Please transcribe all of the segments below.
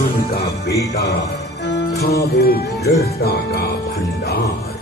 किसान का बेटा था वो दृढ़ता का भंडार।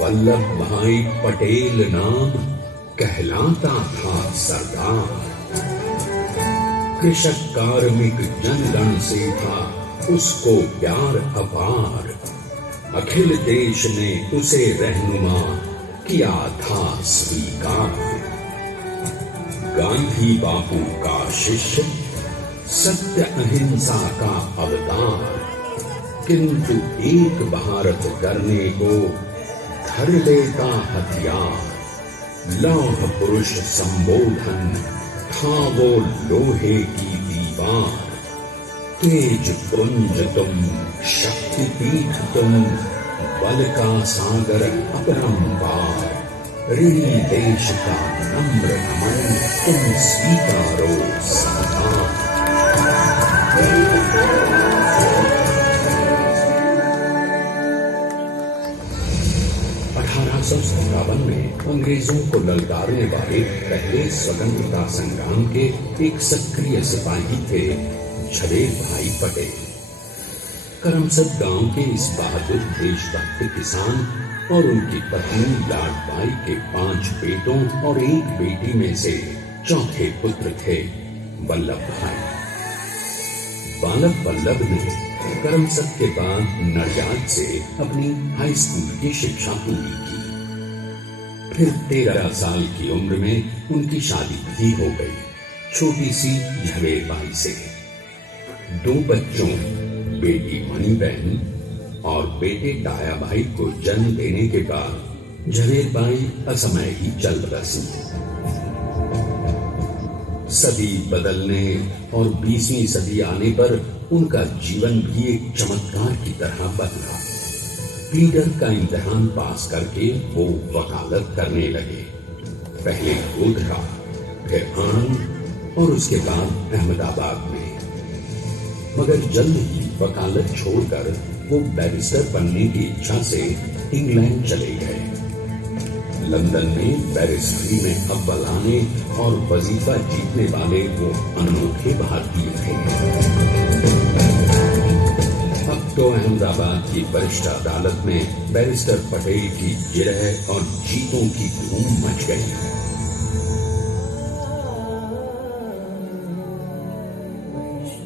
वल्लभ भाई पटेल नाम कहलाता था सरदार। कृषक कार्मिक जनगण से था उसको प्यार अपार। अखिल देश ने उसे रहनुमा किया था स्वीकार। गांधी बापू का शिष्य, सत्य अहिंसा का अवतार, किंतु एक भारत करने को धर लेता हथियार। लौह पुरुष संबोधन था वो लोहे की दीवार। तेज पुंज तुम, शक्तिपीठ तुम, बल का सागर अपरंपार। ऋणी देश का नम्र नमन तुम स्वीकारो सरदार। 1857 में अंग्रेजों को ललकारने वाले पहले स्वतंत्रता संग्राम के एक सक्रिय सिपाही थे झवेर भाई पटेल। करमसद गांव के इस बहादुर देशभक्त किसान और उनकी पत्नी लाडबाई के 5 बेटों और 1 बेटी में से चौथे पुत्र थे वल्लभ भाई। बालक वल्लभ ने करमसद के बाद नडियाद से अपनी हाई स्कूल की शिक्षा पूरी की। फिर 13 साल की उम्र में उनकी शादी भी हो गई, छोटी सी झवेर बाई से। 2 बच्चों, बेटी मणिबेन और बेटे डाया भाई को जन्म देने के बाद झवेर बाई असमय ही चल बसी। सदी बदलने और 20वीं सदी आने पर उनका जीवन भी एक चमत्कार की तरह बदला। पीटर का इम्तिहान पास करके वो वकालत करने लगे। पहले गोधरा, फिर आणंद और उसके बाद अहमदाबाद में। मगर जल्द ही वकालत छोड़कर वो बैरिस्टर बनने की इच्छा से इंग्लैंड चले गए। लंदन में बैरिस्ट्री में अव्वल आने और वजीफा जीतने वाले वो अनोखे भारतीय थे। अब तो अहमदाबाद की वरिष्ठ अदालत में बैरिस्टर पटेल की जिरह और जीतों की धूम मच गई।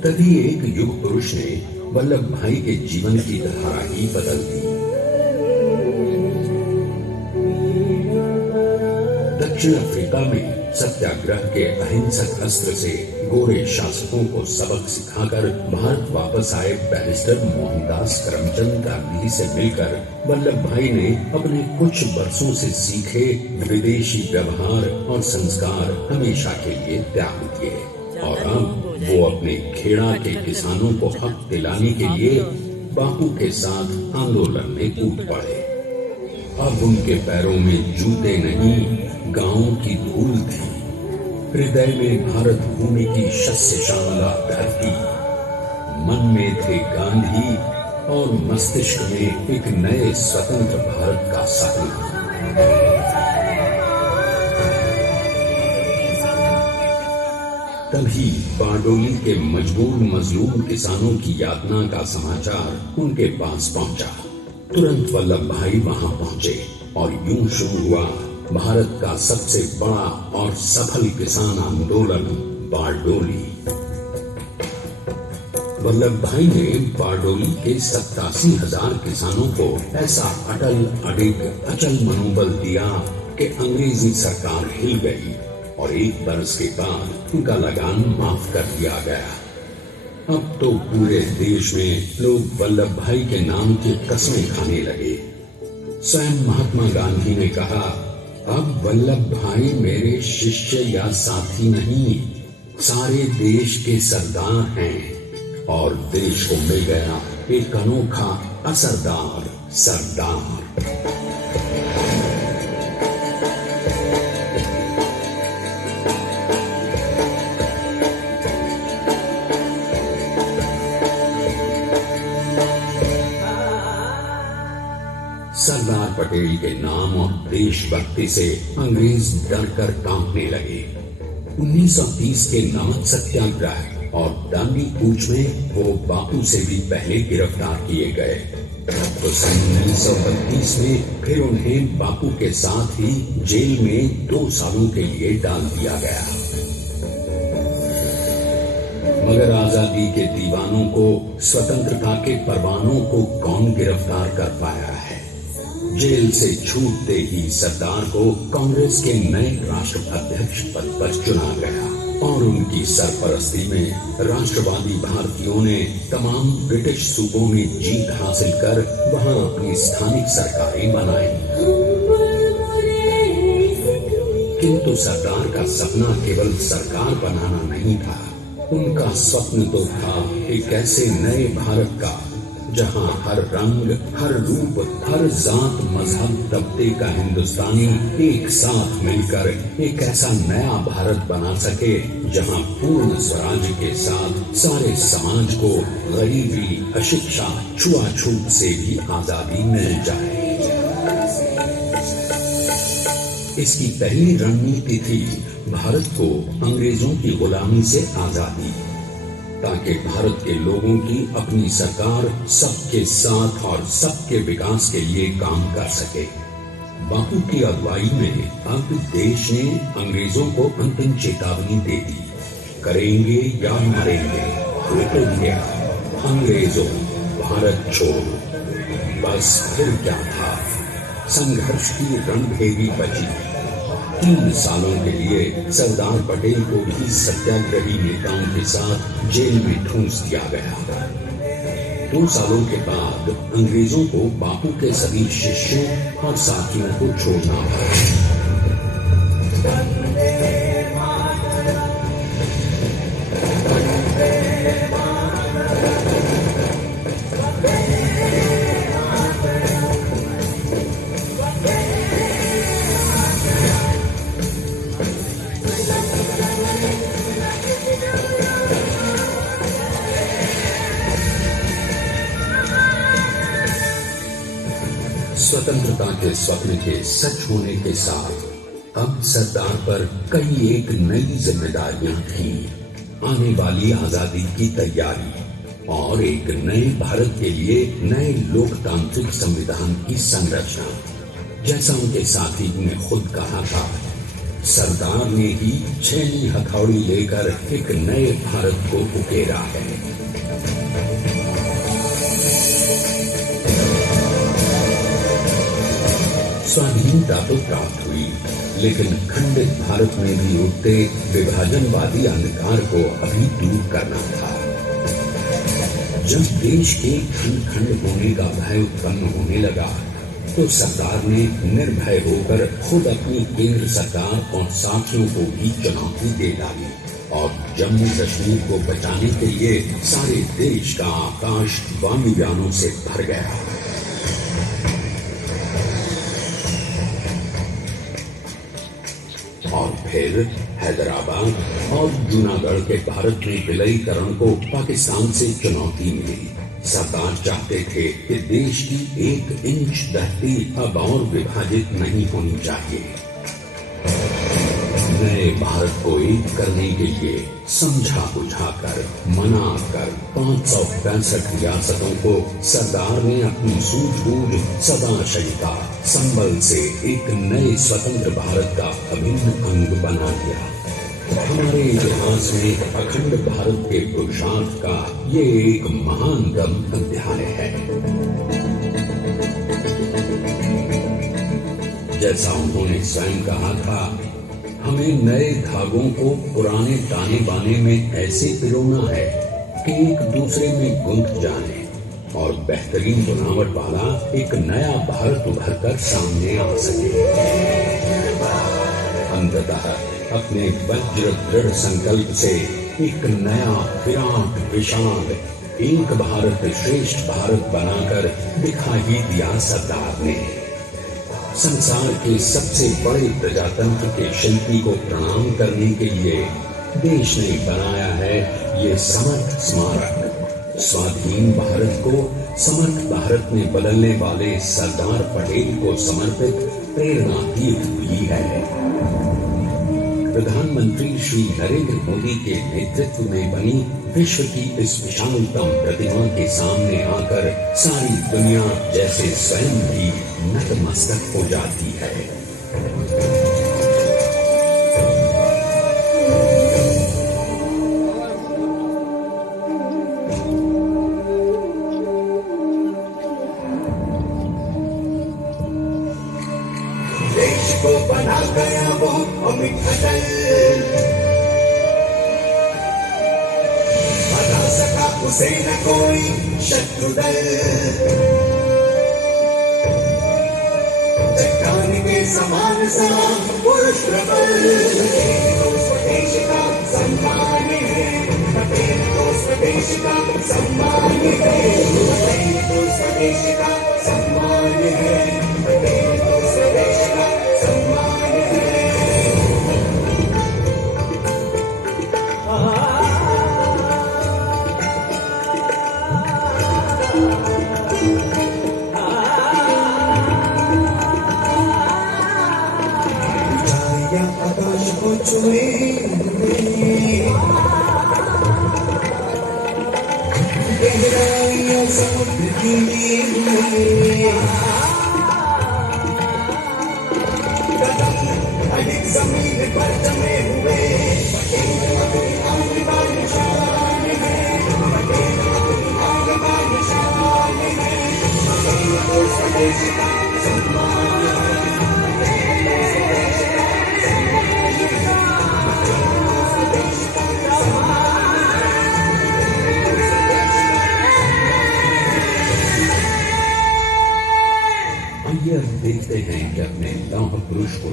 तभी एक युग पुरुष ने वल्लभ भाई के जीवन की धारा ही बदल दी। दक्षिण अफ्रीका में सत्याग्रह के अहिंसक अस्त्र से गोरे शासकों को सबक सिखाकर भारत वापस आए बैरिस्टर मोहनदास करमचंद गांधी से मिलकर वल्लभ भाई ने अपने कुछ बरसों से सीखे विदेशी व्यवहार और संस्कार हमेशा के लिए त्याग दिए और अब वो अपने खेड़ा के किसानों को हक दिलाने के लिए बापू के साथ आंदोलन में कूद पड़े। अब उनके पैरों में जूते नहीं, गांवों की धूल थी। हृदय में भारत भूमि की शस्य श्यामला धरती। मन में थे गांधी और मस्तिष्क में एक नए स्वतंत्र भारत का सपना। तभी बारडोली के मजबूर मजलूम किसानों की यातना का समाचार उनके पास पहुंचा। तुरंत वल्लभ भाई वहां पहुंचे और यूं शुरू हुआ भारत का सबसे बड़ा और सफल किसान आंदोलन बारडोली। वल्लभ भाई ने बारडोली के 87,000 किसानों को ऐसा अटल अडिग अचल मनोबल दिया कि अंग्रेजी सरकार हिल गई और 1 बरस के बाद उनका लगान माफ कर दिया गया। अब तो पूरे देश में लोग वल्लभ भाई के नाम की कस्में खाने लगे। स्वयं महात्मा गांधी ने कहा, अब वल्लभ भाई मेरे शिष्य या साथी नहीं, सारे देश के सरदार हैं और देश को मिल गया एक अनोखा असरदार सरदार। सरदार पटेल के नाम और देशभक्ति से अंग्रेज डर कर कांपने लगे। 1930 के नमक सत्याग्रह और दांडी कूच में वो बापू से भी पहले गिरफ्तार किए गए। तो सन 1932 में फिर उन्हें बापू के साथ ही जेल में 2 सालों के लिए डाल दिया गया। मगर आजादी के दीवानों को, स्वतंत्रता के परवानों को कौन गिरफ्तार कर पाया है? जेल से छूटते ही सरदार को कांग्रेस के नए राष्ट्राध्यक्ष पद पर चुना गया और उनकी सरपरस्ती में राष्ट्रवादी भारतीयों ने तमाम ब्रिटिश सूबों में जीत हासिल कर वहां अपनी स्थानिक सरकारें बनाई। किंतु सरदार का सपना केवल सरकार बनाना नहीं था। उनका स्वप्न तो था एक ऐसे नए भारत का जहां हर रंग, हर रूप, हर जात, मजहब, तबके का हिंदुस्तानी एक साथ मिलकर एक ऐसा नया भारत बना सके जहां पूर्ण स्वराज के साथ सारे समाज को गरीबी, अशिक्षा, छुआछूत से भी आजादी मिल जाए। इसकी पहली रणनीति थी भारत को अंग्रेजों की गुलामी से आजादी, ताकि भारत के लोगों की अपनी सरकार सबके साथ और सबके विकास के लिए काम कर सके। बापू की अगुवाई में अब देश ने अंग्रेजों को अंतिम चेतावनी दे दी, करेंगे या मरेंगे, तो क्या अंग्रेजों भारत छोड़ो। बस फिर क्या था, संघर्ष की रणभेरी बची। 3 सालों के लिए सरदार पटेल को भी सत्याग्रही नेताओं के साथ जेल में ठूंस दिया गया। 2 सालों के बाद अंग्रेजों को बापू के सभी शिष्यों और साथियों को छोड़ना पड़ा। स्वतंत्रता के स्वप्न के सच होने के साथ अब सरदार पर कई एक नई जिम्मेदारियां थीं। आने वाली आजादी की तैयारी और एक नए भारत के लिए नए लोकतांत्रिक संविधान की संरचना। जैसा उनके साथी ने खुद कहा था, सरदार ने ही 6वीं हथौड़ी लेकर एक नए भारत को उकेरा है। स्वाधीनता तो प्राप्त हुई, लेकिन खंडित भारत में भी उठते विभाजनवादी अंधकार को अभी दूर करना था। जब देश के खंड खंड होने का भय उत्पन्न होने लगा, तो सरदार ने निर्भय होकर खुद अपनी केंद्र सरकार और साथियों को भी चुनौती दे डाली और जम्मू कश्मीर को बचाने के लिए सारे देश का आकाश वायुयानों से भर गया। और फिर हैदराबाद और जूनागढ़ के भारत में विलयीकरण को पाकिस्तान से चुनौती मिली। सरदार चाहते थे कि देश की 1 इंच धरती अब और विभाजित नहीं होनी चाहिए। नए भारत को एक करने के लिए समझा बुझाकर, मनाकर 565 रियासतों को सरदार ने अपनी सूझबूझ, सदाशयिता, संबल से एक नए स्वतंत्र भारत का अभिन्न अंग बना दिया। हमारे इतिहास में अखंड भारत के पुरुषार्थ का ये एक महानतम अध्याय है। जैसा उन्होंने स्वयं कहा था, हमें नए धागों को पुराने ताने बाने में ऐसे पिरोना है कि एक दूसरे में गुंथ जाने और बेहतरीन बनावट वाला एक नया भारत उभर कर सामने आ सके। अंततः अपने वज्र दृढ़ संकल्प से एक नया विराट विशाल एक भारत श्रेष्ठ भारत बनाकर दिखा ही दिया सरदार ने। संसार के सबसे बड़े प्रजातंत्र के शिल्पी को प्रणाम करने के लिए देश ने बनाया है ये समर्थ स्मारक। स्वाधीन भारत को समर्थ भारत में बदलने वाले सरदार पटेल को समर्पित प्रेरणा तीर्थ भी है। प्रधानमंत्री श्री नरेंद्र मोदी के नेतृत्व में बनी विश्व की इस विशालतम प्रतिमा के सामने आकर सारी दुनिया जैसे स्वयं भी नतमस्तक हो जाती है। देश को बना गया वो अमित अटल, बना सका उसे न कोई शत्रु दल। चट्टान के समान समान पुरुष प्रबल, पटेल तो स्वदेश का सम्मान है, पटेल तो स्वदेश का सम्मान है, पटेल तो स्वदेश का सम्मान है, पटेल तो स्वदेश का सम्मान है। ऊंचाइयां आकाश को छुए गहराइयां समुद्र की हुए, कदम अधिक जमीन पर जमे हुए, पटेल अपनी आन बान शान है, पटेल अपनी आन बान शान है, पटेल तो स्वदेश का सम्मान है, पटेल तो स्वदेश का सम्मान है, पटेल तो स्वदेश का सम्मान है। आइए अब देखते हैं कि अपने लौह पुरुष को